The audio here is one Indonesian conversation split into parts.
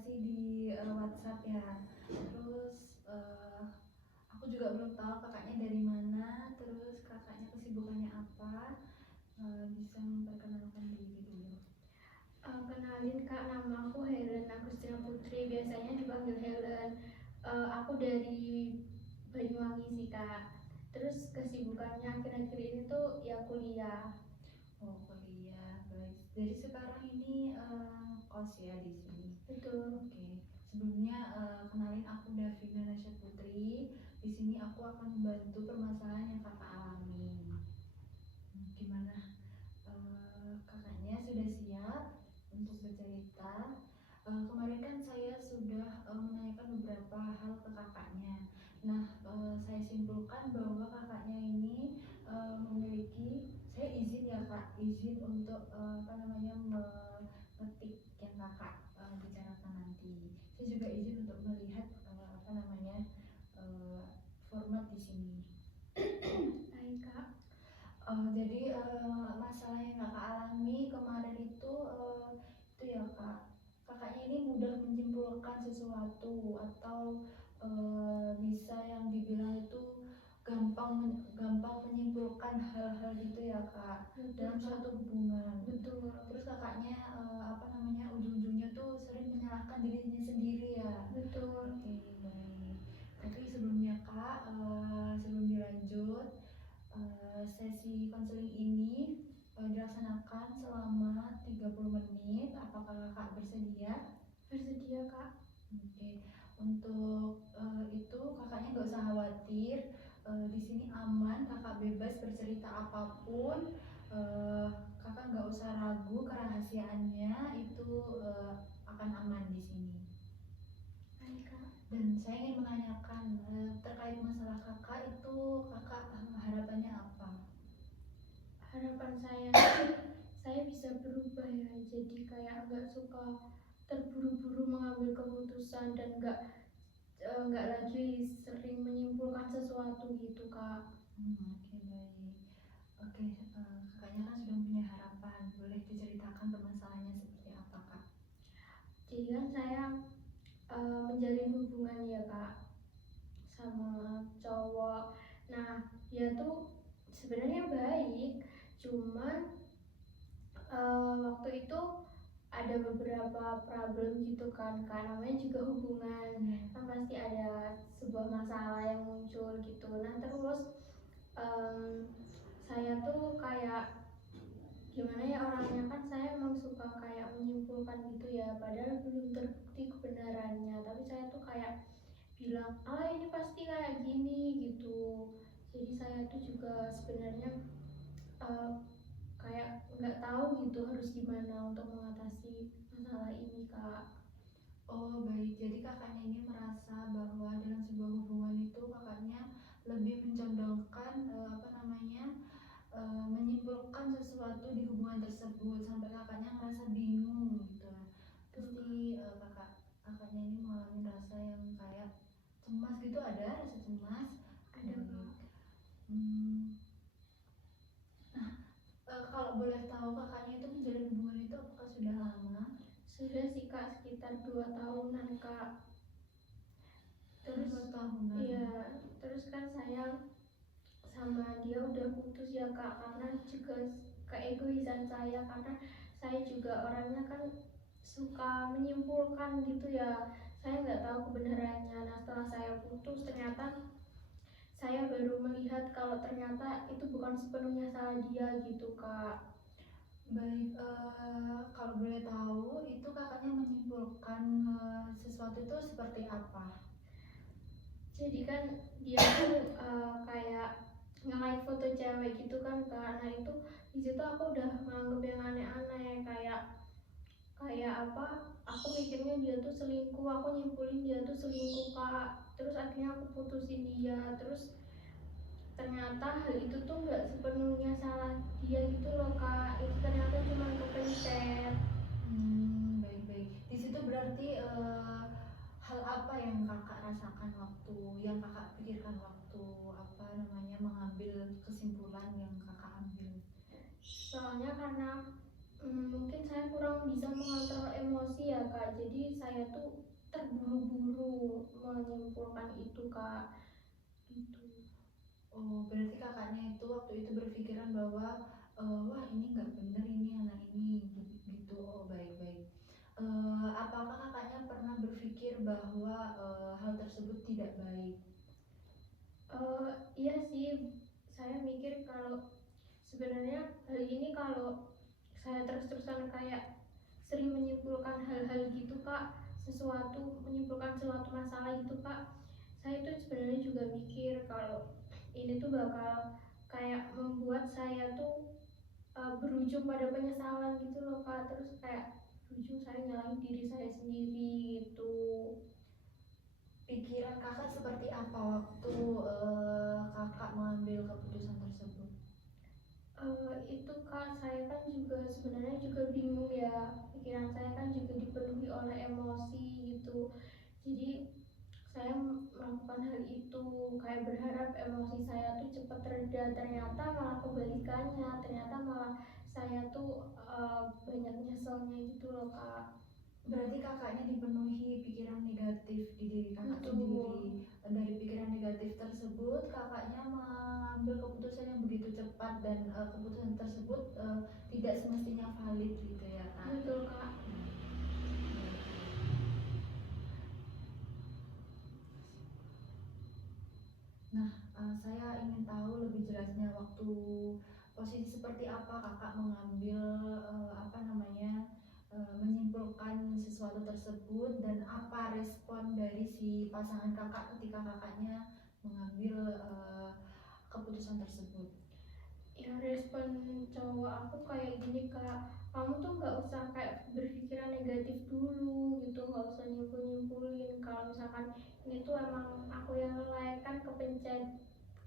komunikasi di WhatsApp ya. Terus aku juga belum tahu kakaknya dari mana, terus kakaknya kesibukannya apa. Bisa memperkenalkan diri dulu. Kenalin Kak, nama aku Helen Agustina Putri, biasanya dipanggil Helen. Aku dari Banyuwangi sih Kak. Terus kesibukannya akhir-akhir ini tuh ya kuliah. Oh, kuliah, baik. Jadi sekarang ini kos ya di sini. Betul. Oke. Sebelumnya kenalin aku Davina Nasya Putri. Di sini aku akan membantu permasalahan yang kakak alami. Gimana? Kakaknya sudah siap untuk bercerita? Kemarin kan saya sudah menanyakan beberapa hal ke kakaknya. Nah, saya simpulkan bahwa kakaknya ini memiliki, saya izin ya kak, izin untuk mengetik yang kakak bicarakan nanti. Saya juga izin untuk melihat format di sini. Hai Kak. Jadi masalah yang kakak alami kemarin itu ya kak, kakaknya ini mudah menyimpulkan sesuatu atau bisa yang dibilang itu gampang menyimpulkan hal-hal gitu ya kak. Betul, dalam Kak. suatu hubungan. Betul. Terus kakaknya ujung-ujungnya tuh sering menyalahkan dirinya sendiri ya. Betul. Oke, baik. Tapi sebelumnya kak, sebelum dilanjut, sesi konseling ini dilaksanakan selama 30 menit. Apakah kakak bersedia? Bersedia Kak. Oke, untuk itu kakaknya nggak usah khawatir. Di sini aman, kakak bebas bercerita apapun. Kakak nggak usah ragu kerahasiaannya, itu akan aman di sini. Hai Kak. Dan saya ingin menanyakan terkait masalah kakak itu, kakak harapannya apa? Harapan saya saya bisa berubah ya, jadi kayak nggak suka terburu-buru mengambil keputusan dan nggak lagi sering menyimpulkan sesuatu gitu Kak. Oke, baik. Oke, kakaknya kan sudah punya harapan. Boleh diceritakan permasalahannya seperti apa, Kak? Jadi kan saya menjalin hubungan ya Kak sama cowok. Nah dia tuh sebenarnya baik, cuman waktu itu ada beberapa problem gitu kan, karena namanya juga hubungan kan pasti ada sebuah masalah yang muncul gitu. Nah terus saya tuh kayak gimana ya, orangnya kan saya emang suka kayak menyimpulkan gitu ya, padahal belum terbukti kebenarannya, tapi saya tuh kayak bilang ini pasti kayak gini gitu. Jadi saya tuh juga sebenarnya kayak nggak tahu gitu harus gimana untuk mengatasi masalah ini Kak. Oh, baik. Jadi kakaknya ini merasa bahwa dalam sebuah hubungan itu kakaknya lebih mencondongkan menyimpulkan sesuatu di hubungan tersebut sampai kakaknya merasa bingung gitu. Pasti kakaknya ini mengalami rasa yang kayak cemas gitu, ada rasa cemas. Ada Kak. Kalau boleh tahu kakaknya itu menjalin hubungan itu apakah sudah lama? Sudah sih Kak, sekitar 2 tahunan Kak. Terus 2 tahunan. iya, terus kan saya sama dia udah putus ya Kak, karena juga keegoisan saya, karena saya juga orangnya kan suka menyimpulkan gitu ya, saya nggak tahu kebenarannya. Nah setelah saya putus ternyata saya baru melihat kalau ternyata itu bukan sepenuhnya salah dia gitu Kak. Baik, kalau boleh tahu itu kakaknya menyimpulkan sesuatu itu seperti apa? Jadi kan dia tuh kayak nge-like foto cewek gitu kan Kak. Nah itu di situ aku udah nganggep yang aneh-aneh, kayak apa, aku mikirnya dia tuh selingkuh, aku nyimpulin dia tuh selingkuh Kak. Terus akhirnya aku putusin dia. Terus ternyata hal itu tuh nggak sepenuhnya salah dia gitu loh Kak, itu ternyata cuma kepencet. Baik-baik. Di situ berarti hal apa yang kakak rasakan waktu, yang kakak pikirkan waktu mengambil kesimpulan yang kakak ambil? Soalnya karena Mungkin saya kurang bisa mengontrol emosi ya kak, jadi saya tuh terburu-buru menyimpulkan itu kak, gitu. Oh, berarti kakaknya itu waktu itu berpikiran bahwa wah ini nggak bener ini anak ini gitu. Oh, baik-baik. Apakah kakaknya pernah berpikir bahwa hal tersebut tidak baik? Iya sih, saya mikir kalau sebenarnya hal ini kalau saya terus-terusan kayak sering menyimpulkan hal-hal gitu kak, menyimpulkan sesuatu masalah gitu kak, saya tuh sebenarnya juga mikir kalau ini tuh bakal kayak membuat saya tuh berujung pada penyesalan gitu loh kak, terus kayak berujung saya nyalahin diri saya sendiri gitu. Pikiran kakak seperti apa waktu kakak mengambil keputusan tersebut? Itu kak, saya kan juga sebenarnya juga bingung ya, pikiran saya kan juga dipenuhi oleh emosi gitu, jadi saya melakukan hal itu kayak berharap emosi saya tuh cepat reda, ternyata malah kebalikannya, ternyata malah saya tuh banyak nyeselnya gitu loh kak. Berarti kakaknya dipenuhi pikiran negatif di diri kakak Betul. sendiri. Dari pikiran negatif tersebut, kakaknya mengambil keputusan yang begitu cepat dan keputusan tersebut tidak semestinya valid gitu ya kak. Betul kak. Nah, saya ingin tahu lebih jelasnya waktu posisi seperti apa kakak mengambil menyimpulkan sesuatu tersebut dan apa respon dari si pasangan kakak ketika kakaknya mengambil keputusan tersebut. Ya respon cowok aku kayak gini kak, kamu tuh nggak usah kayak berpikiran negatif dulu gitu, nggak usah nyimpulin kalau misalkan ini tuh emang aku yang lalai, kan kepencet,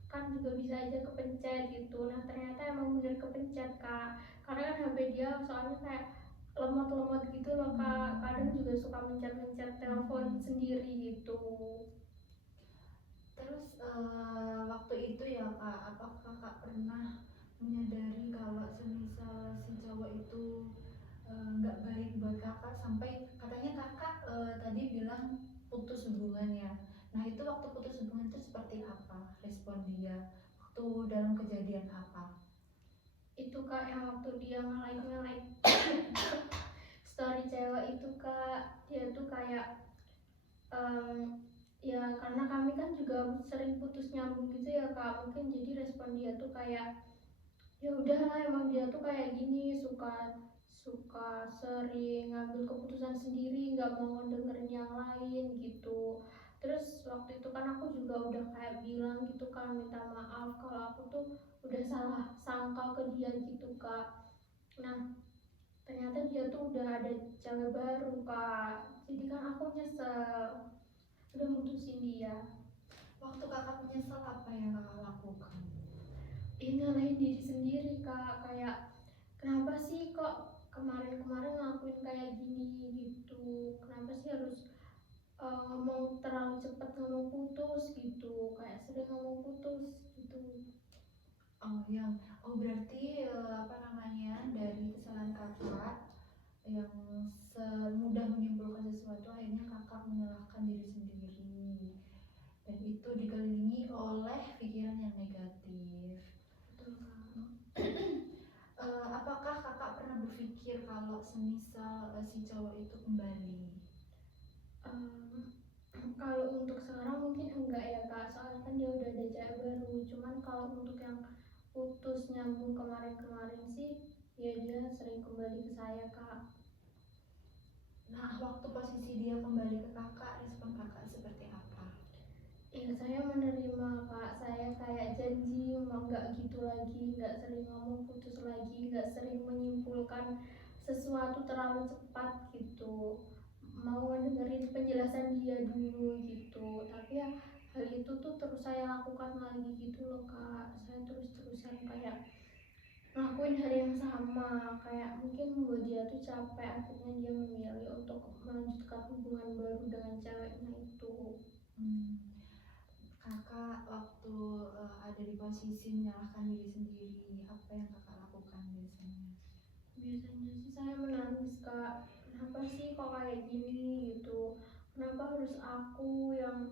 kan juga bisa aja kepencet gitu. Nah ternyata emang bener kepencet kak, karena kan HP dia soalnya kayak lemot-lemot gitu loh kak, kadang juga suka mencet-mencet telepon sendiri gitu. Terus waktu itu ya kak, apakah kakak pernah menyadari kalau semisal si cowok itu nggak baik buat kakak sampai katanya kakak tadi bilang putus hubungan ya. Nah itu waktu putus hubungan itu seperti apa respon dia? Waktu dalam kejadian apa? Itu kak yang waktu dia nge-like story cewek itu kak, dia tuh kayak ya karena kami kan juga sering putus nyambung gitu ya kak, mungkin jadi respon dia tuh kayak ya udahlah emang dia tuh kayak gini, suka suka sering ngambil keputusan sendiri, nggak mau dengerin yang lain gitu. Terus waktu itu kan aku juga udah kayak bilang gitu kan, minta maaf kalau aku tuh udah salah sangka ke dia gitu kak. Nah ternyata dia tuh udah ada cewek baru kak, jadi kan aku nyesel udah mutusin dia. Waktu kakak menyesal apa yang kakak lakukan? Nyalahin diri sendiri kak, kayak kenapa sih kok kemarin-kemarin ngelakuin kayak gini gitu, kenapa sih harus ngomong terlalu cepat ngomong putus gitu, kayak sering ngomong putus gitu. Oh berarti dari kesalahan kakak yang semudah menyimpulkan sesuatu akhirnya kakak menyalahkan diri sendiri dan itu dikelilingi oleh pikiran yang negatif. Betul kak. Apakah kakak pernah berpikir kalau semisal si cowok itu kembali? Kalau untuk sekarang mungkin enggak ya kak, soalnya kan dia udah ada cewek baru, cuman kalau untuk yang putus nyambung kemarin-kemarin sih ya dia sering kembali ke saya kak. Nah waktu posisi dia kembali ke kakak respon kakak seperti apa? Ya saya menerima kak, saya kayak janji mau nggak gitu lagi, nggak sering ngomong putus lagi, nggak sering menyimpulkan sesuatu terlalu cepat gitu, mau dengerin penjelasan dia dulu gitu. Tapi ya hal itu tuh terus saya lakukan lagi gitu loh kak, saya terus-terusan kayak ngelakuin hal yang sama, kayak mungkin membuat dia tuh capek, akhirnya dia memilih untuk melanjutkan hubungan baru dengan ceweknya itu. Hmm. Kakak waktu ada di posisi menyalahkan diri sendiri, apa yang kakak lakukan biasanya? Biasanya sih saya menangis kak, kenapa sih kok kayak gini gitu, kenapa harus aku yang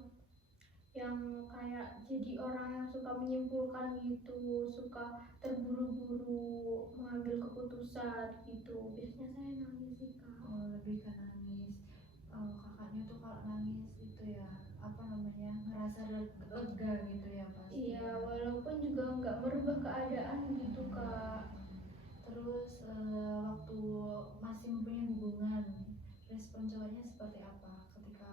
kayak jadi orang yang suka menyimpulkan gitu, suka terburu-buru mengambil keputusan gitu. Biasanya saya nangis sih kak. Lebih ke nangis. Kakaknya tuh kalau nangis itu ya apa namanya, ngerasa lega gitu ya pasti Iya, ya. walaupun juga nggak merubah keadaan gitu kak. Terus waktu masih mempunyai hubungan, respon cowoknya seperti apa ketika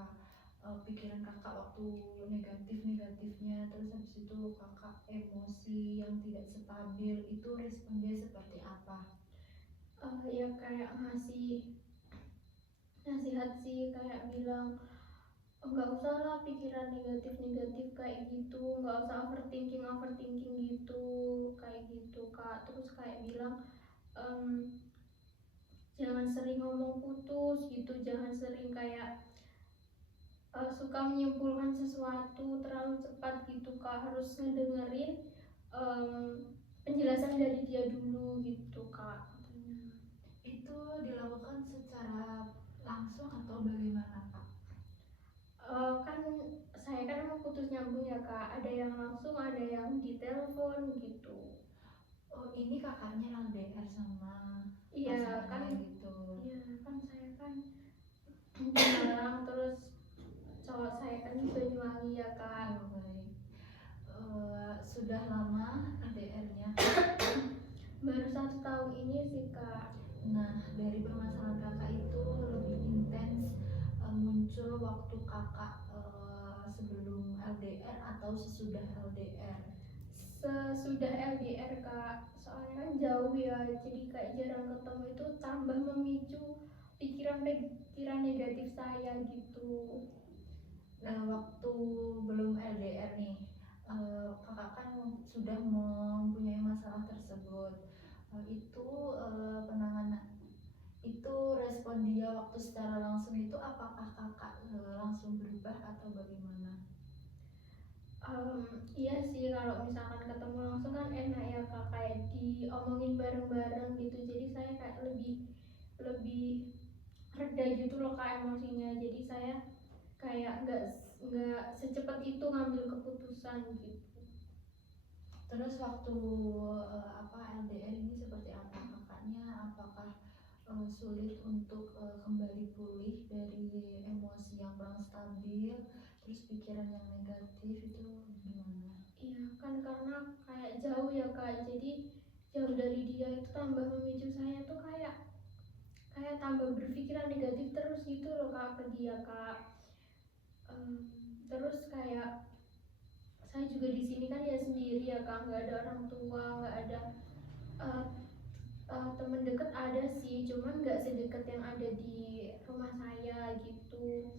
pikiran kakak waktu negatifnya, terus habis itu kakak emosi yang tidak stabil, itu respon dia seperti apa? Ya kayak ngasih nasihat sih, kayak bilang, nggak usah lah pikiran negatif-negatif kayak gitu, nggak usah overthinking gitu, kayak gitu kak. Terus kayak bilang, em, jangan sering ngomong putus gitu, jangan sering kayak suka menyimpulkan sesuatu terlalu cepat gitu kak, harus ngedengerin em, penjelasan dari dia dulu gitu kak katanya. Itu dilakukan secara langsung atau bagaimana kak? Kan saya kan emang putus nyambung ya kak, ada yang langsung ada yang di telepon gitu. Oh ini kakaknya LDR sama Iya kan, pasangannya gitu. iya kan saya kan di Malang, terus cowok saya kan di Banyuwangi ya kak. Oh baik. Sudah lama LDR-nya? Baru 1 tahun ini sih kak. Nah, dari permasalahan kakak itu lebih intens muncul waktu kakak sebelum LDR atau sesudah LDR? Sesudah LDR kak, soalnya kan jauh ya, jadi kayak jarang ketemu, itu tambah memicu pikiran negatif saya gitu. Waktu belum LDR nih, kakak kan sudah mempunyai masalah tersebut. Itu penanganan, itu respon dia waktu secara langsung itu apakah kakak langsung berubah atau bagaimana? Iya sih, kalau misalkan ketemu langsung kan enak ya kak, kayak diomongin bareng-bareng gitu, jadi saya kayak lebih lebih reda gitu loh kak emosinya, jadi saya kayak nggak secepat itu ngambil keputusan gitu. Terus waktu LDR ini seperti apa kakaknya? Apakah sulit untuk kembali pulih dari emosi yang kurang stabil, terus pikiran yang negatif itu gimana? Iya kan karena kayak jauh ya kak, jadi jauh dari dia itu tambah memicu saya tuh kayak kayak tambah berpikiran negatif terus gitu loh kak ke dia kak. Terus kayak saya juga di sini kan ya sendiri ya kak, nggak ada orang tua, nggak ada uh, temen deket ada sih, cuman nggak sedekat yang ada di rumah saya gitu.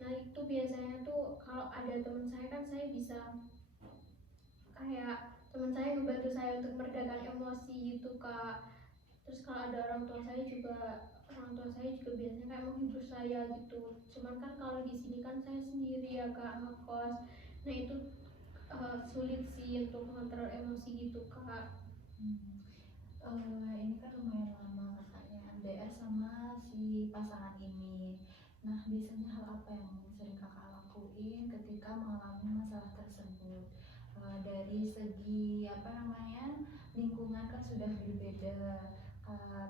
Nah itu biasanya tuh kalau ada teman saya kan saya bisa kayak teman saya ngebantu saya untuk meredakan emosi gitu kak. Terus kalau ada orang tua saya juga, orang tua saya juga biasanya kayak menghibur saya gitu. Cuman kan kalau di sini kan saya sendiri ya kak, ngekos. Nah itu sulit sih untuk mengontrol emosi gitu kak. Ini kan lumayan lama kakaknya LDR sama si pasangan ini. Nah, biasanya hal apa yang sering kakak lakuin ketika mengalami masalah tersebut? Dari segi apa namanya, lingkungan kan sudah berbeda.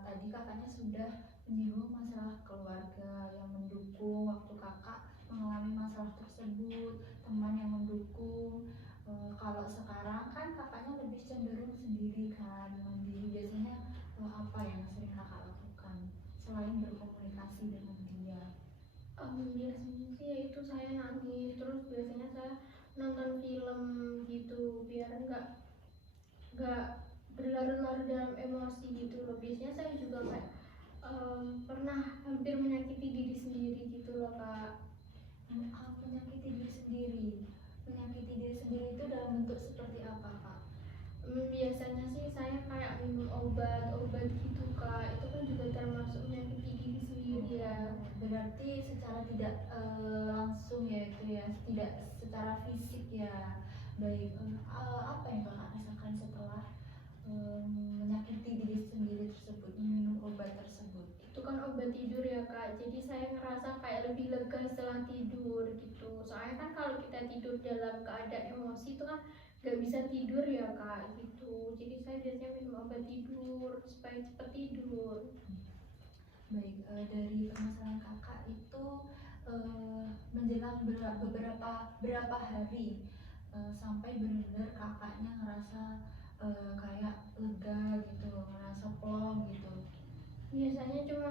Tadi kakaknya sudah menyinggung masalah keluarga yang mendukung waktu kakak mengalami masalah tersebut, teman yang mendukung. Kalau sekarang kan kakaknya lebih cenderung sendiri kan, mandiri. Biasanya apa yang sering kakak lakukan selain berkomunikasi dengan dia? Biasanya sih ya itu saya nangis, terus biasanya saya nonton film gitu biar nggak berlarut-larut dalam emosi gitu loh. Biasanya saya juga kayak pernah hampir menyakiti diri sendiri gitu loh kak. Menyakiti diri sendiri. Menyakiti diri sendiri itu dalam bentuk seperti apa kak? Biasanya sih saya kayak minum obat gitu kak, itu kan juga termasuk menyakiti diri sendiri ya. Berarti secara tidak langsung ya itu ya, tidak secara fisik ya. Baik, apa yang kakak rasakan setelah menyakiti diri sendiri tersebut, meminum obat tersebut? Itu kan obat tidur ya kak, jadi saya ngerasa kayak lebih lega setelah tidur gitu. Soalnya kan kalau kita tidur dalam keadaan emosi itu kan gak bisa tidur ya kak gitu. Jadi saya biasanya minum obat tidur supaya cepat tidur. Baik, dari permasalahan kakak itu menjelang berapa hari sampai benar-benar kakaknya ngerasa kayak lega gitu, ngerasa plong gitu? Biasanya cuma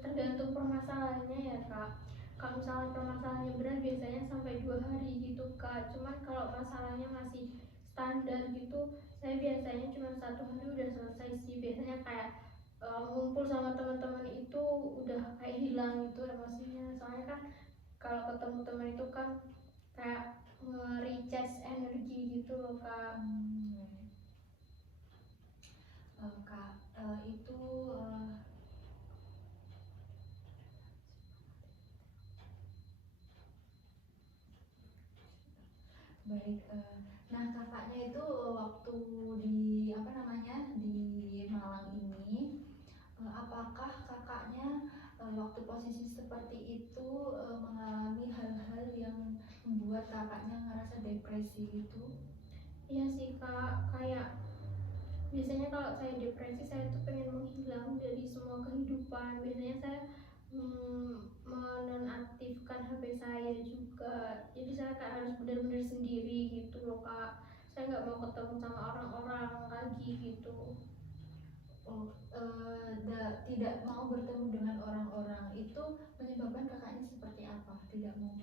tergantung permasalahannya ya kak. Kalau misalnya permasalahannya berat biasanya sampai 2 hari gitu kak. Cuman kalau masalahnya masih standar gitu, saya biasanya cuma 1 hari udah selesai sih. Biasanya kayak ngumpul sama teman-teman itu udah kayak hilang gitu emosinya. Soalnya kan kalau ketemu teman itu kan kayak nge-recharge energi gitu loh kak. Kak, itu baik. Nah, kakaknya itu waktu di apa namanya di Malang ini, apakah kakaknya waktu posisi seperti itu mengalami hal-hal yang membuat kakaknya ngerasa depresi gitu? Iya sih kak, kayak biasanya kalau saya depresi saya tuh pengen menghilang dari semua kehidupan. Biasanya saya menonaktifkan HP saya juga, jadi saya kayak harus benar-benar sendiri gitu loh kak. Saya nggak mau ketemu sama orang-orang lagi gitu. Oh, tidak mau bertemu dengan orang-orang itu menyebabkan kakaknya seperti apa? Tidak mau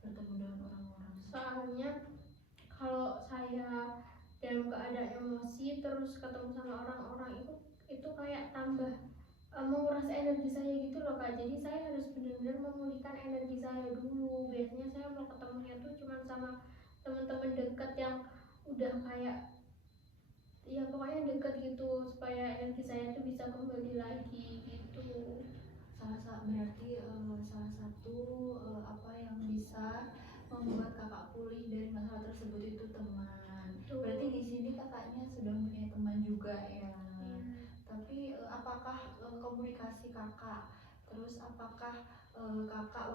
bertemu dengan orang-orang? Soalnya kalau saya dalam keadaan emosi terus ketemu sama orang-orang itu kayak tambah menguras energi saya gitu loh kak. Jadi saya harus benar-benar memulihkan energi saya dulu. Biasanya saya mau ketemunya tuh cuma sama teman-teman dekat yang udah kayak ya pokoknya deket gitu supaya energi saya tuh bisa kembali lagi gitu. Berarti salah satu apa yang bisa membuat kakak pulih dari masalah tersebut itu teman. Berarti di sini kakaknya sudah punya teman juga ya. Tapi apakah komunikasi kakak, terus apakah kakak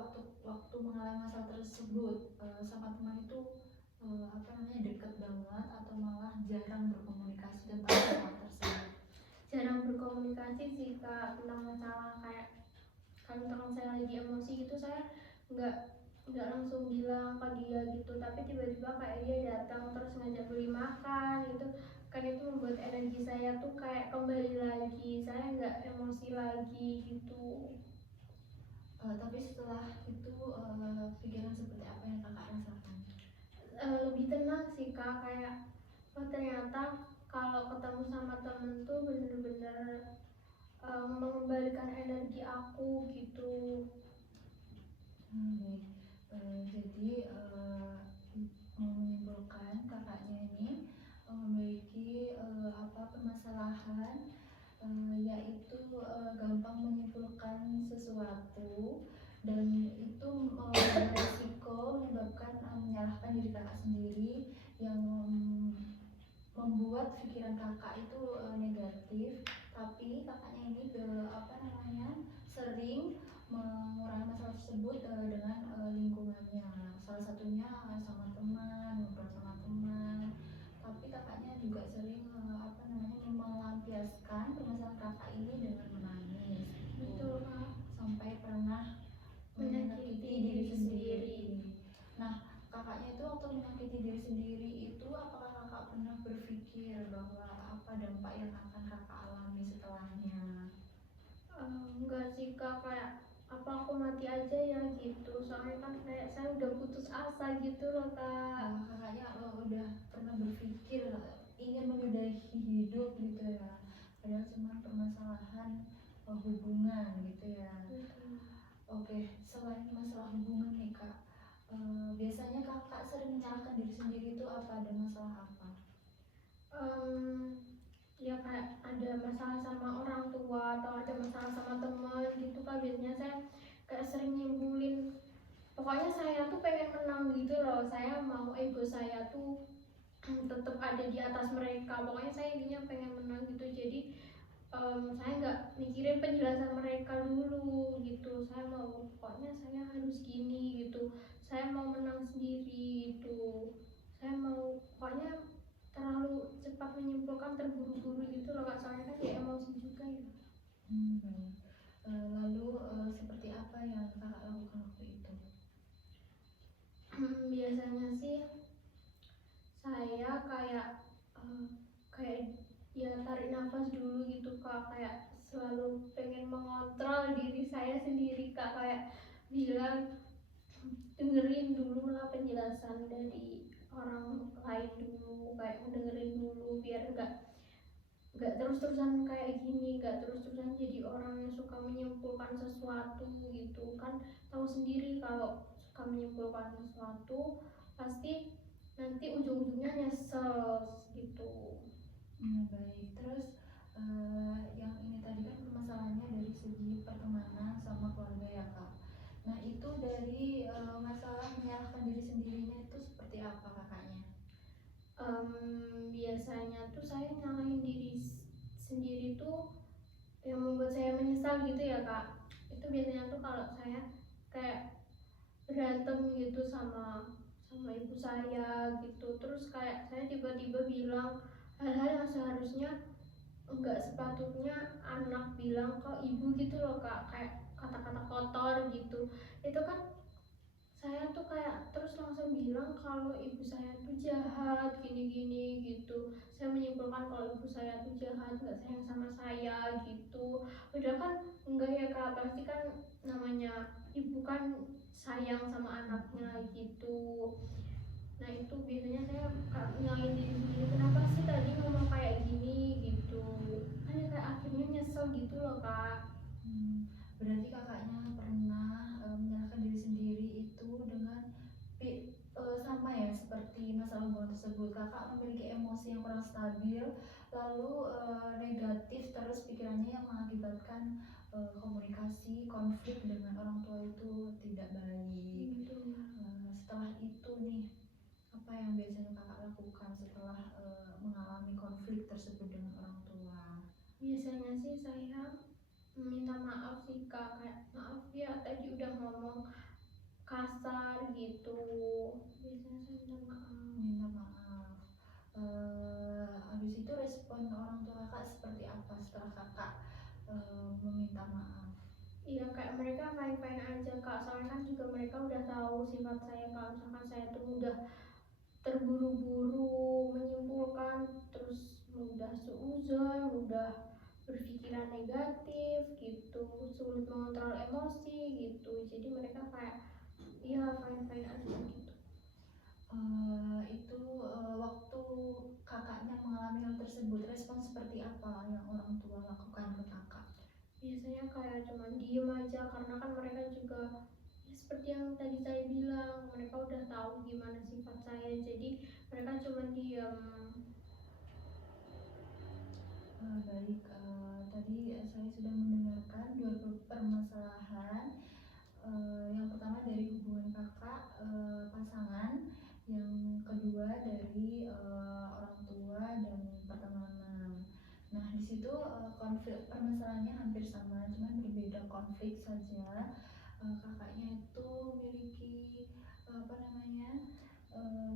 waktu mengalami masalah tersebut sama teman itu apa namanya dekat banget atau malah jarang berkomunikasi tentang masalah tersebut? Jarang berkomunikasi sih kak tentang masalah kayak kalau misalkan saya lagi emosi gitu saya nggak langsung bilang ke dia gitu, tapi tiba-tiba kayak dia datang terus ngajak beli makan gitu kan, itu membuat energi saya tuh kayak kembali lagi, saya nggak emosi lagi gitu. Tapi setelah itu pikiran seperti apa yang kakak rasakan? Lebih tenang sih kak, kayak oh ternyata kalau ketemu sama temen tuh bener-bener mengembalikan energi aku gitu. Baik. Jadi menyimpulkan kakaknya ini memiliki apa permasalahan, yaitu gampang menyimpulkan sesuatu dan itu beresiko menyebabkan menyalahkan diri kakak sendiri yang membuat pikiran kakak itu negatif. Tapi kakaknya ini apa namanya sering mengurangi masalah tersebut dengan lingkungannya, salah satunya sama teman, ngobrol sama teman. Tapi kakaknya juga sering apa namanya melampiaskan permasalahan kakak ini dengan menangis gitu. Betul kak. Sampai pernah menyakiti diri sendiri. Nah, kakaknya itu waktu menyakiti diri sendiri itu apakah kakak pernah berpikir bahwa apa dampak yang akan kakak alami setelahnya? Enggak sih kak, kayak apa aku mati aja ya gitu, soalnya kan kayak saya udah putus asa gitu loh kak. Kakaknya udah pernah berpikir ingin menyudahi hidup gitu ya, padahal cuma permasalahan hubungan gitu ya. Oke, selain masalah hubungan nih kak, biasanya kakak sering menyalahkan diri sendiri itu apa, ada masalah apa? Ya kayak ada masalah sama orang tua atau ada masalah sama teman gitu kak, biasanya saya kayak sering nyimpulin pokoknya saya tuh pengen menang gitu loh, saya mau ego saya tuh tetap ada di atas mereka. Pokoknya saya intinya pengen menang gitu. Jadi saya nggak mikirin penjelasan mereka dulu gitu. Saya mau pokoknya saya harus gini gitu. Saya mau menang sendiri gitu. Saya mau pokoknya terlalu cepat menyimpulkan, terburu-buru gitu loh kak. Soalnya kan ya emosi juga ya. Baik. Lalu seperti apa yang kakak lakukan waktu itu? Biasanya sih saya kayak ya tarik nafas dulu gitu kak, kayak selalu pengen mengontrol diri saya sendiri kak, kayak bilang dengerin dulu lah penjelasan dari orang lain dulu, kayak dengerin dulu biar nggak terus-terusan kayak gini, nggak terus-terusan jadi orang yang suka menyimpulkan sesuatu gitu kan. Tahu sendiri kalau suka menyimpulkan sesuatu pasti nanti ujung-ujungnya nyesel gitu. Baik. Terus yang ini tadi kan permasalahannya dari segi pertemanan sama keluarga ya kak. Nah itu dari masalah menyalahkan diri sendirinya itu seperti apa kakaknya? Biasanya tuh saya nyalahin diri sendiri tuh yang membuat saya menyesal gitu ya kak. Itu biasanya tuh kalau saya kayak berantem gitu sama ibu saya gitu, terus kayak saya tiba-tiba bilang hal-hal yang seharusnya enggak sepatutnya anak bilang ke ibu gitu loh kak, kayak kata-kata kotor gitu. Itu kan saya tuh kayak terus langsung bilang kalau ibu saya tuh jahat gini-gini gitu. Saya menyimpulkan kalau ibu saya tuh jahat, nggak sayang sama saya gitu. Udah kan enggak ya kak, pasti kan namanya ibu kan sayang sama anaknya gitu. Nah itu biasanya saya nyalain diri sendiri, kenapa sih tadi ngomong kayak gini gitu. Kan ya kayak akhirnya nyesel gitu loh kak. Berarti kakaknya pernah menyalahkan diri sendiri itu dengan sama ya seperti masalah hubungan tersebut. Kakak memiliki emosi yang kurang stabil, lalu negatif terus pikirannya yang mengakibatkan komunikasi konflik dengan orang tua itu tidak baik. Setelah itu nih, apa yang biasanya kakak lakukan setelah mengalami konflik tersebut dengan orang tua? Biasanya sih saya minta maaf sih kak, kayak maaf ya tadi udah ngomong kasar gitu. Biasanya saya minta maaf. Minta maaf. Habis itu respon orang tua kakak seperti apa setelah kakak meminta maaf? Iya kayak mereka fine-fine aja kak, soalnya kan juga mereka udah tahu sifat saya kalau misalkan saya tuh udah terburu-buru menyimpulkan, terus mudah suuzon, mudah berpikiran negatif gitu, sulit mengontrol emosi gitu. Jadi mereka kayak iya fine-fine aja gitu. Itu waktu kakaknya mengalami hal tersebut, respon seperti apa yang orang tua lakukan ke kakak? Biasanya kayak cuman diem aja, karena kan mereka juga ya seperti yang tadi saya bilang, mereka udah tahu gimana sifat saya, jadi mereka cuman diem. Baik, tadi saya sudah mendengarkan dua permasalahan. Yang pertama dari hubungan kakak pasangan, yang kedua dari orang tua dan pertemanan. Nah di situ konflik permasalahannya hampir sama, cuman berbeda konflik saja. Kakaknya itu memiliki apa namanya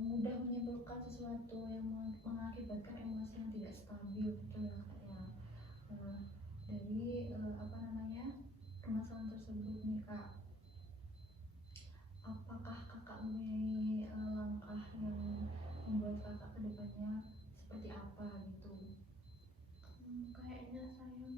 mudah menyimpulkan sesuatu yang mengakibatkan emosi yang tidak stabil, betul ya kak ya. Dari apa namanya permasalahan tersebut nih kak, apakah kakak mempunyai langkah yang membuat kakak kedepannya seperti apa gitu? Kayaknya saya mau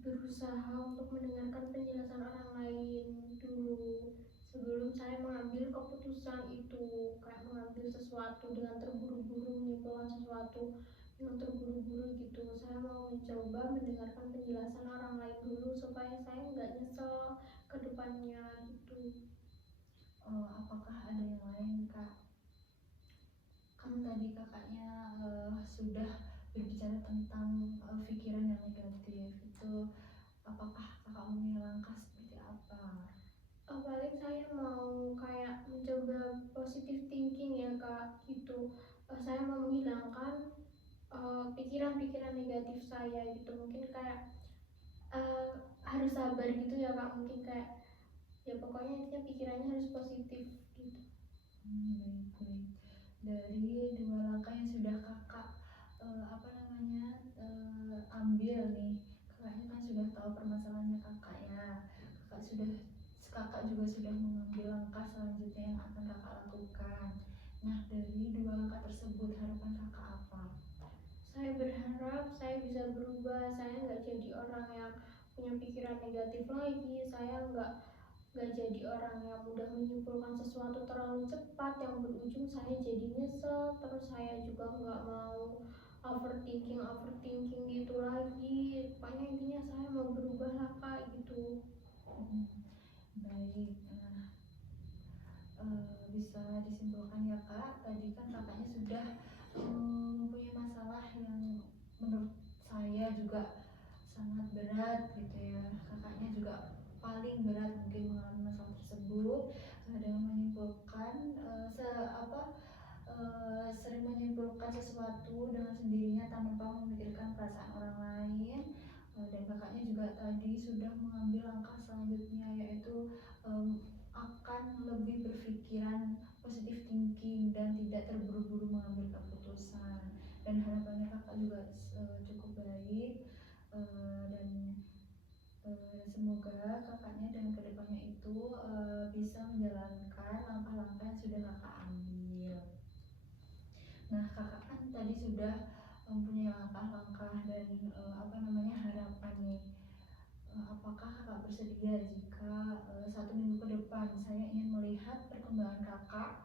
berusaha untuk mendengarkan penjelasan orang lain dulu sebelum saya mengambil keputusan itu, kayak mengambil sesuatu dengan terburu-buru, menyimpulkan sesuatu dengan terburu-buru gitu. Saya mau mencoba mendengarkan penjelasan orang lain dulu supaya saya nggak nyesel ke depannya gitu. Apakah ada yang lain kak? Kan tadi kakaknya sudah berbicara tentang pikiran yang negatif itu, apakah kakak mempunyai langkah seperti apa? Paling saya mau kayak mencoba positive thinking ya kak gitu. Saya mau menghilangkan pikiran-pikiran negatif saya gitu, mungkin kayak harus sabar gitu ya kak, mungkin kayak ya pokoknya intinya pikirannya harus positif gitu. Baik-baik. Dari dua langkah yang sudah kakak ambil nih, kakaknya kan sudah tahu permasalahannya kakak ya. Kakak juga sudah mengambil langkah selanjutnya yang akan kakak lakukan. Nah, dari dua langkah tersebut harapan kakak apa? Saya berharap saya bisa berubah, saya nggak jadi orang yang punya pikiran negatif lagi, saya nggak jadi orang yang mudah menyimpulkan sesuatu terlalu cepat yang berujung saya jadi nyesel, terus saya juga nggak mau overthinking gitu lagi. Pokoknya intinya saya mau berubah lah kak gitu. Baik. Bisa disimpulkan ya kak, tadi kan kakaknya sudah mempunyai masalah yang menurut saya juga sangat berat gitu ya. Kakaknya juga paling berat mungkin mengalami masalah tersebut, dengan menyimpulkan sering menyimpulkan sesuatu dengan sendirinya tanpa memikirkan perasaan orang lain. Dan kakaknya juga tadi sudah mengambil langkah selanjutnya, yaitu akan lebih berpikiran positive thinking dan tidak terburu-buru mengambil keputusan. Dan harapannya kakak juga cukup baik, dan semoga kakaknya dengan kedepannya itu bisa menjalankan langkah-langkah yang sudah kakak ambil. Nah, kakak kan tadi sudah mempunyai langkah-langkah dan harapan nih. Apakah kakak bersedia jika 1 minggu ke depan saya ingin melihat perkembangan kakak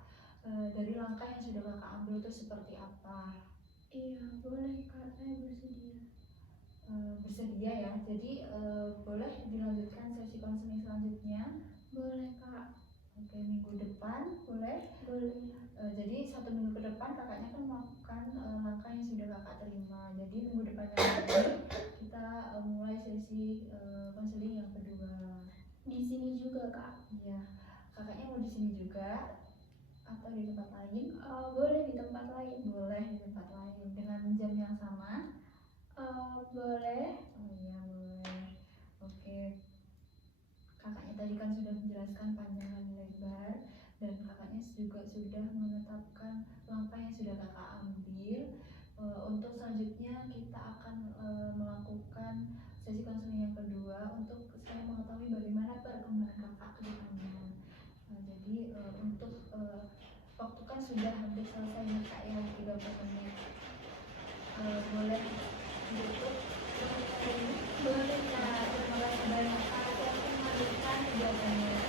dari langkah yang sudah kakak ambil itu seperti apa? Iya boleh kak, saya bersedia. Bersedia ya, jadi boleh dilanjutkan sesi konseling selanjutnya? Boleh kak. Oke, minggu depan boleh? Boleh. Jadi 1 minggu ke depan kakaknya kan melakukan langkah yang sudah kakak terima. Jadi minggu depannya lagi kita mulai sesi konseling yang kedua. Di sini juga kak? Iya. Kakaknya mau di sini juga atau di tempat lain? Boleh di tempat lain. Boleh di tempat lain. Dengan jam yang sama? Boleh. Oh iya boleh. Oke. Kakaknya tadi kan sudah menjelaskan panjang dan lebar, dan kakaknya juga sudah menetapkan langkah yang sudah kakak ambil. Untuk selanjutnya kita akan melakukan sesi konseling yang kedua untuk saya mengetahui bagaimana perkembangan kakak ke depannya. Jadi untuk waktu kan sudah hampir selesai nih kak ya, 30 menit. Boleh ditutup sebentar ini? Boleh kak. Terima kasih banyak kak, saya akan melanjutkan kegiatannya.